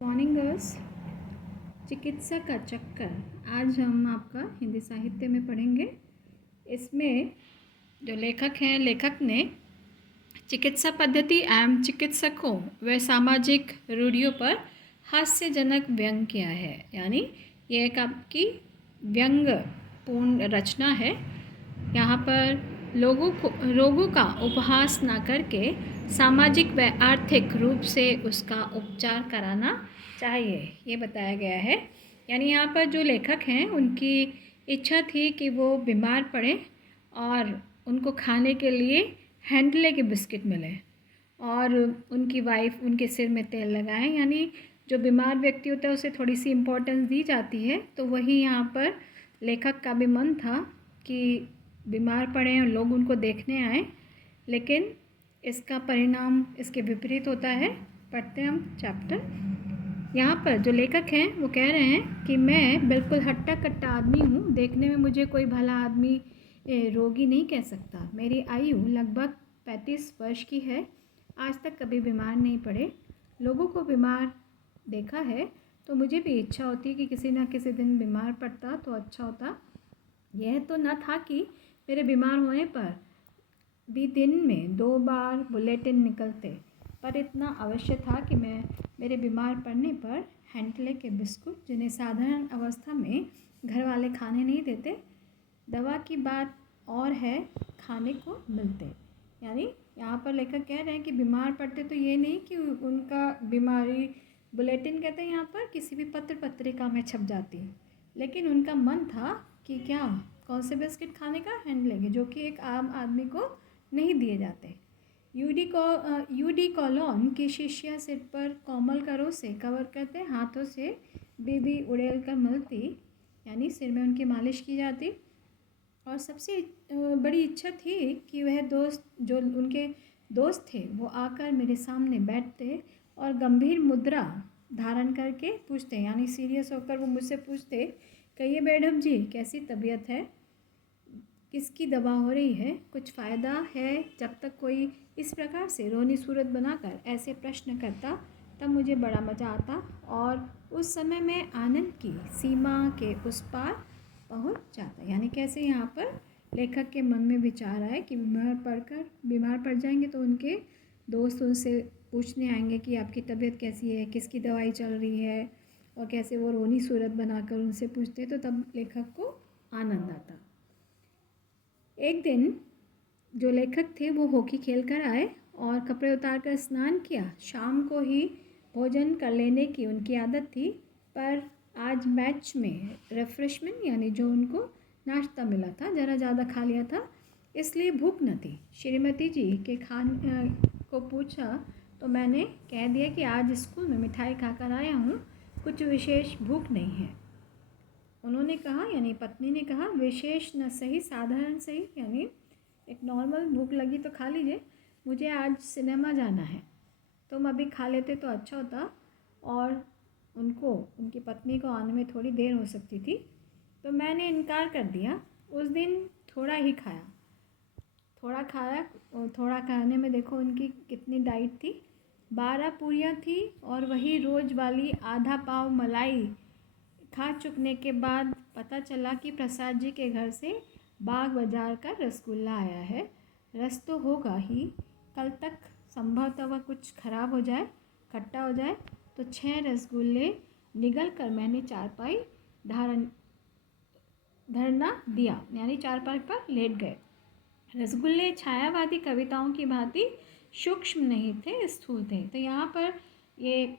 Morning girls. चिकित्सा का चक्कर आज हम आपका हिंदी साहित्य में पढ़ेंगे। इसमें जो लेखक ने चिकित्सा पद्धति एवं चिकित्सकों व सामाजिक रूढ़ियों पर हास्यजनक व्यंग किया है। यानी ये एक आपकी व्यंग पूर्ण रचना है। यहाँ पर रोगों का उपहास ना करके सामाजिक व आर्थिक रूप से उसका उपचार कराना चाहिए, ये बताया गया है। यानी यहाँ पर जो लेखक हैं उनकी इच्छा थी कि वो बीमार पड़े और उनको खाने के लिए हैंडले के बिस्किट मिले और उनकी वाइफ उनके सिर में तेल लगाएं। यानी जो बीमार व्यक्ति होता है उसे थोड़ी सी इम्पोर्टेंस दी जाती है। तो वही यहाँ पर लेखक का भी मन था कि बीमार पड़े और लोग उनको देखने आए, लेकिन इसका परिणाम इसके विपरीत होता है। पढ़ते हैं हम चैप्टर। यहाँ पर जो लेखक हैं वो कह रहे हैं कि मैं बिल्कुल हट्टा कट्टा आदमी हूँ। देखने में मुझे कोई भला आदमी रोगी नहीं कह सकता। मेरी आयु लगभग 35 वर्ष की है। आज तक कभी बीमार नहीं पड़े। लोगों को बीमार देखा है तो मुझे भी इच्छा होती कि किसी न किसी दिन बीमार पड़ता तो अच्छा होता। यह तो न था कि मेरे बीमार होने पर भी दिन में 2 बार बुलेटिन निकलते, पर इतना अवश्य था कि मेरे बीमार पड़ने पर हैंडले के बिस्कुट, जिन्हें साधारण अवस्था में घर वाले खाने नहीं देते, दवा की बात और है, खाने को मिलते। यानी यहाँ पर लेखक कह रहे हैं कि बीमार पड़ते तो ये नहीं कि उनका बीमारी बुलेटिन कहते हैं यहाँ पर किसी भी पत्र पत्रिका में छप जाती, लेकिन उनका मन था कि क्या कौन से बिस्किट खाने का, हैंडले के, जो कि एक आम आदमी को नहीं दिए जाते। यूडी कॉलोन की शिष्या सिर पर कोमल करों से कवर करते, हाथों से बीबी उड़ेल कर मलती, यानी सिर में उनकी मालिश की जाती। और सबसे बड़ी इच्छा थी कि वह जो उनके दोस्त थे वो आकर मेरे सामने बैठते और गंभीर मुद्रा धारण करके पूछते, यानी सीरियस होकर वो मुझसे पूछते, कहिए मैडम जी कैसी तबीयत है, किसकी दवा हो रही है, कुछ फ़ायदा है। जब तक कोई इस प्रकार से रोनी सूरत बनाकर ऐसे प्रश्न करता तब मुझे बड़ा मज़ा आता और उस समय मैं आनंद की सीमा के उस पार पहुंच जाता। यानी कैसे यहाँ पर लेखक के मन में विचार आए कि बीमार पड़ जाएंगे तो उनके दोस्त उनसे पूछने आएंगे कि आपकी तबीयत कैसी है, किसकी दवाई चल रही है, और कैसे वो रोनी सूरत बनाकर उनसे पूछते, तो तब लेखक को आनंद आता। एक दिन जो लेखक थे वो हॉकी खेल कर आए और कपड़े उतार कर स्नान किया। शाम को ही भोजन कर लेने की उनकी आदत थी, पर आज मैच में रिफ्रेशमेंट यानी जो उनको नाश्ता मिला था ज़रा ज़्यादा खा लिया था, इसलिए भूख न थी। श्रीमती जी के खान को पूछा तो मैंने कह दिया कि आज स्कूल में मिठाई खाकर आया हूँ, कुछ विशेष भूख नहीं है। उन्होंने कहा, यानी पत्नी ने कहा, विशेष न सही, साधारण सही, यानी एक नॉर्मल भूख लगी तो खा लीजिए, मुझे आज सिनेमा जाना है, तुम अभी खा लेते तो अच्छा होता। और उनकी पत्नी को आने में थोड़ी देर हो सकती थी, तो मैंने इनकार कर दिया। उस दिन थोड़ा ही खाया, और थोड़ा खाने में देखो उनकी कितनी डाइट थी। 12 पूरियाँ थी और वही रोज़ वाली आधा पाव मलाई खा चुकने के बाद पता चला कि प्रसाद जी के घर से बाग बाजार का रसगुल्ला आया है। रस तो होगा ही, कल तक संभवतः वह कुछ खराब हो जाए, खट्टा हो जाए, तो 6 रसगुल्ले निगल कर मैंने चारपाई धरना दिया, यानी चारपाई पर लेट गए। रसगुल्ले छायावादी कविताओं की भांति सूक्ष्म नहीं थे, स्थूल थे। तो यहाँ पर ये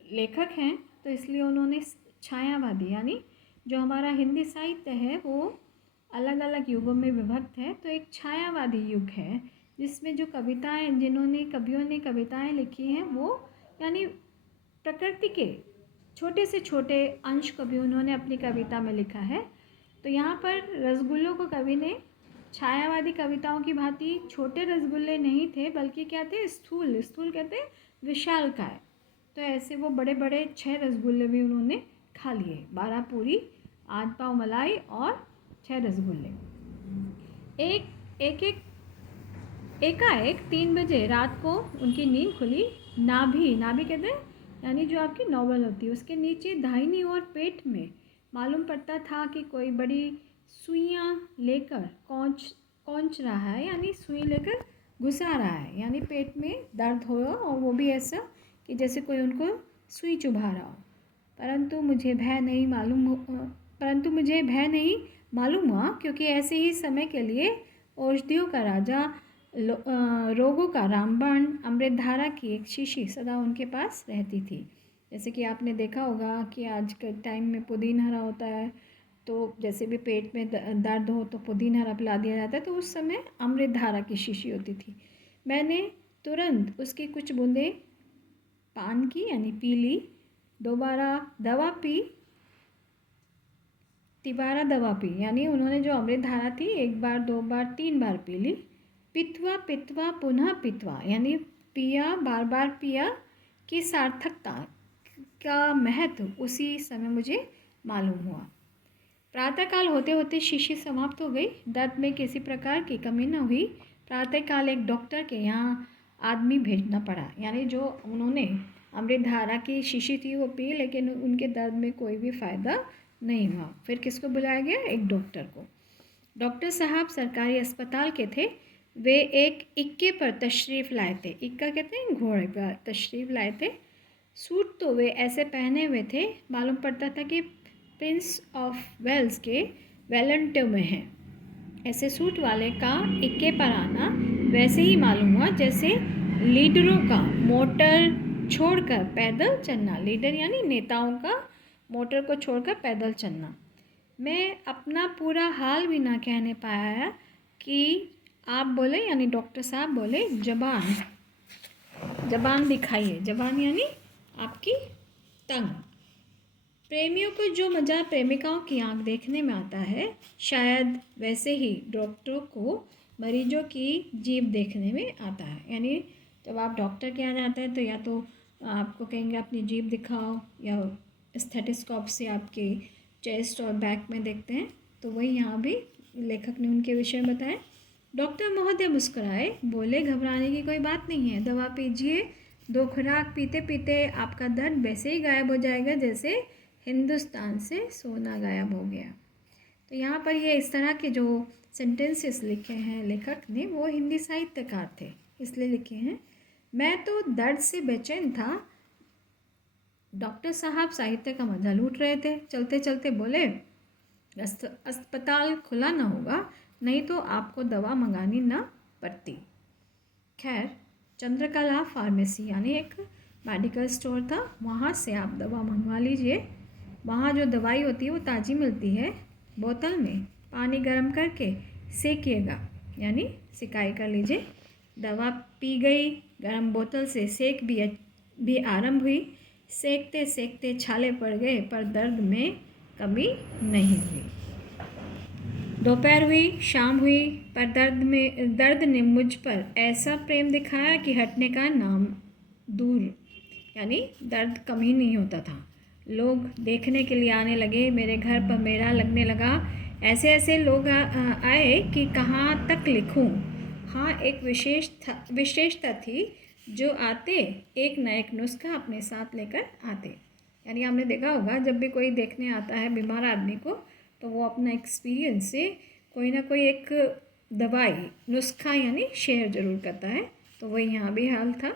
लेखक हैं तो इसलिए उन्होंने छायावादी, यानी जो हमारा हिंदी साहित्य है वो अलग अलग युगों में विभक्त है, तो एक छायावादी युग है जिसमें जो कवियों ने कविताएं लिखी हैं वो यानी प्रकृति के छोटे से छोटे अंश को भी उन्होंने अपनी कविता में लिखा है। तो यहाँ पर रसगुल्लों को कवि ने छायावादी कविताओं की भांति छोटे रसगुल्ले नहीं थे, बल्कि क्या थे, स्थूल कहते हैं विशालकाय। तो ऐसे वो बड़े बड़े 6 रसगुल्ले भी उन्होंने खा लिए, 12 पूरी, 8 पाव मलाई और 6 रसगुल्ले। एकाएक 3 बजे रात को उनकी नींद खुली। नाभि कहते हैं यानी जो आपकी नॉवल होती है उसके नीचे दाहिनी ओर पेट में मालूम पड़ता था कि कोई बड़ी सुइयाँ लेकर कौंच रहा है, यानी सुई लेकर घुसा रहा है, यानी पेट में दर्द हो और वो भी ऐसा कि जैसे कोई उनको सुई चुभा रहा हो। परंतु मुझे भय नहीं मालूम हुआ, क्योंकि ऐसे ही समय के लिए औषधियों का राजा, रोगों का रामबाण अमृतधारा की एक शीशी सदा उनके पास रहती थी। जैसे कि आपने देखा होगा कि आज के टाइम में पुदीन हरा होता है, तो जैसे भी पेट में दर्द हो तो पुदीन हरा पिला दिया जाता है, तो उस समय अमृतधारा की शीशी होती थी। मैंने तुरंत उसकी कुछ बूंदें पान की यानी पी ली, दोबारा दवा पी, तिबारा दवा पी, यानी उन्होंने जो अमृतधारा थी 1 बार 2 बार 3 बार पी ली। पित्वा पुनः पित्वा, यानी पिया, बार बार पिया की सार्थकता का महत्व उसी समय मुझे मालूम हुआ। प्रातःकाल होते होते शीशी समाप्त हो गई। दर्द में किसी प्रकार की कमी न हुई। प्रातःकाल एक डॉक्टर के यहाँ आदमी भेजना पड़ा, यानी जो उन्होंने अमृतधारा की शीशी थी वो पी, लेकिन उनके दर्द में कोई भी फ़ायदा नहीं हुआ। फिर किसको बुलाया गया? एक डॉक्टर को। डॉक्टर साहब सरकारी अस्पताल के थे। वे एक इक्के पर तशरीफ़ लाए थे। इक्का कहते हैं घोड़े पर तशरीफ़ लाए थे। सूट तो वे ऐसे पहने हुए थे, मालूम पड़ता था कि प्रिंस ऑफ वेल्स के वेलेंटो में हैं। ऐसे सूट वाले का इक्के पर आना वैसे ही मालूम हुआ जैसे लीडरों का मोटर छोड़कर पैदल चलना। लीडर यानी नेताओं का मोटर को छोड़कर पैदल चलना। मैं अपना पूरा हाल भी ना कहने पाया कि आप बोले, यानी डॉक्टर साहब बोले, जबान दिखाइए। जबान यानी आपकी टंग। प्रेमियों को जो मज़ा प्रेमिकाओं की आंख देखने में आता है, शायद वैसे ही डॉक्टरों को मरीजों की जीभ देखने में आता है। यानी जब आप डॉक्टर के यहाँ जाते हैं तो या तो आपको कहेंगे अपनी जीभ दिखाओ, या स्टेथोस्कोप से आपके चेस्ट और बैक में देखते हैं। तो वही यहाँ भी लेखक ने उनके विषय में बताया। डॉक्टर महोदय मुस्कुराए, बोले, घबराने की कोई बात नहीं है, दवा पीजिए। 2 खुराक पीते पीते आपका दर्द वैसे ही गायब हो जाएगा जैसे हिंदुस्तान से सोना गायब हो गया। तो यहाँ पर ये इस तरह के जो सेंटेंसेस लिखे हैं लेखक ने, वो हिंदी साहित्यकार थे इसलिए लिखे हैं। मैं तो दर्द से बेचैन था। डॉक्टर साहब साहित्य का मजा लूट रहे थे। चलते चलते बोले, अस्पताल खुला ना होगा, नहीं तो आपको दवा मंगानी ना पड़ती। खैर, चंद्रकला फार्मेसी यानी एक मेडिकल स्टोर था, वहाँ से आप दवा मंगवा लीजिए। वहाँ जो दवाई होती है वो ताज़ी मिलती है। बोतल में पानी गर्म करके सेकिएगा, यानी सिकाई कर लीजिए। दवा पी गई, गर्म बोतल से सेक भी आरंभ हुई। सेकते सेकते छाले पड़ गए, पर दर्द में कमी नहीं हुई। दोपहर हुई, शाम हुई, पर दर्द ने मुझ पर ऐसा प्रेम दिखाया कि हटने का नाम दूर, यानी दर्द कम ही नहीं होता था। लोग देखने के लिए आने लगे। मेरे घर पर मेला लगने लगा। ऐसे ऐसे लोग आए कि कहाँ तक लिखूं। हाँ, एक विशेषता थी, जो आते एक न एक नुस्खा अपने साथ लेकर आते। यानी आपने देखा होगा जब भी कोई देखने आता है बीमार आदमी को, तो वो अपना एक्सपीरियंस से कोई ना कोई एक दवाई, नुस्खा यानी शेयर ज़रूर करता है। तो वही यहाँ भी हाल था।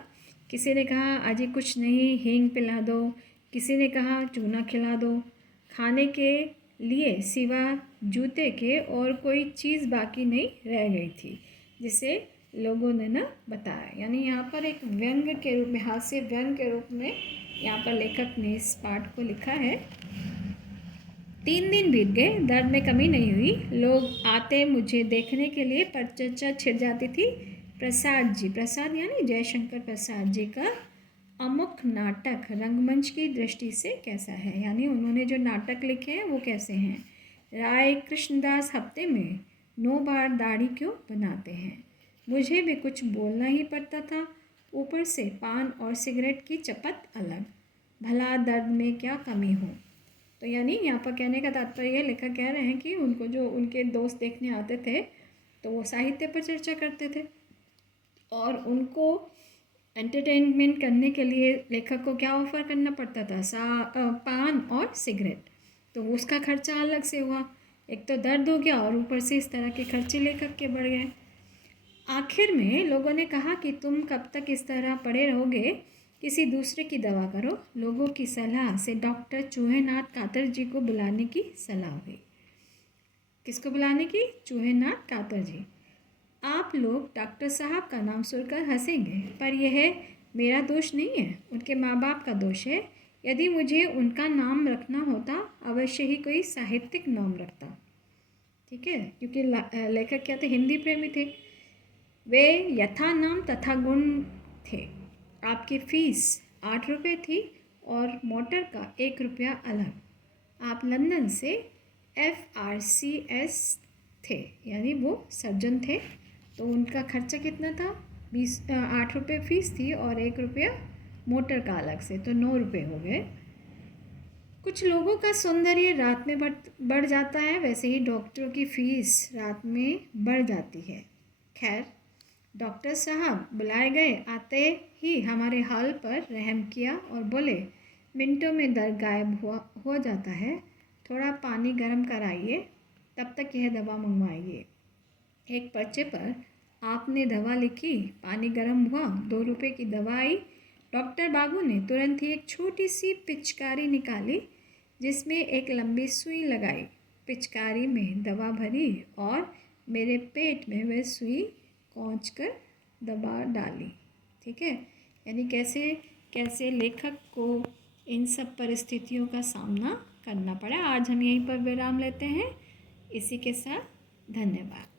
किसी ने कहा आज कुछ नहीं, हींग पिला दो। किसी ने कहा चूना खिला दो। खाने के लिए सिवा जूते के और कोई चीज़ बाकी नहीं रह गई थी, जिसे लोगों ने ना बताया। यानी यहाँ पर एक व्यंग के रूप में, हास्य व्यंग के रूप में यहाँ पर लेखक ने इस पाठ को लिखा है। 3 दिन बीत गए, दर्द में कमी नहीं हुई। लोग आते मुझे देखने के लिए, पर चर्चा छिड़ जाती थी प्रसाद यानी जयशंकर प्रसाद जी का अमुक नाटक रंगमंच की दृष्टि से कैसा है। यानी उन्होंने जो नाटक लिखे हैं वो कैसे हैं। राय कृष्णदास हफ्ते में 9 बार दाढ़ी क्यों बनाते हैं। मुझे भी कुछ बोलना ही पड़ता था, ऊपर से पान और सिगरेट की चपत अलग। भला दर्द में क्या कमी हो। तो यानी यहाँ पर कहने का तात्पर्य लेखक कह रहे हैं कि उनको जो उनके दोस्त देखने आते थे तो वो साहित्य पर चर्चा करते थे, और उनको एंटरटेनमेंट करने के लिए लेखक को क्या ऑफ़र करना पड़ता था? पान और सिगरेट। तो उसका खर्चा अलग से हुआ। एक तो दर्द हो गया और ऊपर से इस तरह के खर्चे लेखक के बढ़ गए। आखिर में लोगों ने कहा कि तुम कब तक इस तरह पड़े रहोगे, किसी दूसरे की दवा करो। लोगों की सलाह से डॉक्टर चूहेनाथ कातर जी को बुलाने की सलाह हुई। किसको बुलाने की? चूहेनाथ कातर जी। आप लोग डॉक्टर साहब का नाम सुनकर हंसेंगे, पर यह मेरा दोष नहीं है, उनके माँ बाप का दोष है। यदि मुझे उनका नाम रखना होता, अवश्य ही कोई साहित्यिक नाम रखता। ठीक है, क्योंकि लेखक क्या थे? हिंदी प्रेमी थे। वे यथा नाम तथा गुण थे। आपकी फ़ीस 8 रुपये थी और मोटर का 1 रुपया अलग। आप लंदन से FRCS थे, यानी वो सर्जन थे। तो उनका खर्चा कितना था? 8 रुपये फ़ीस थी और 1 रुपया मोटर का अलग से, तो 9 रुपये हो गए। कुछ लोगों का सौंदर्य रात में बढ़ जाता है, वैसे ही डॉक्टरों की फ़ीस रात में बढ़ जाती है। खैर, डॉक्टर साहब बुलाए गए। आते ही हमारे हाल पर रहम किया और बोले, मिनटों में दर्द गायब हो जाता है, थोड़ा पानी गर्म कराइए, तब तक यह दवा मंगवाइए। एक पर्चे पर आपने दवा लिखी, पानी गर्म हुआ, 2 रुपये की दवा आई। डॉक्टर बाबू ने तुरंत ही एक छोटी सी पिचकारी निकाली, जिसमें एक लंबी सुई लगाई। पिचकारी में दवा भरी और मेरे पेट में वह सुई पहुँच कर दबा डाली। ठीक है, यानी कैसे कैसे लेखक को इन सब परिस्थितियों का सामना करना पड़ा। आज हम यहीं पर विराम लेते हैं। इसी के साथ धन्यवाद।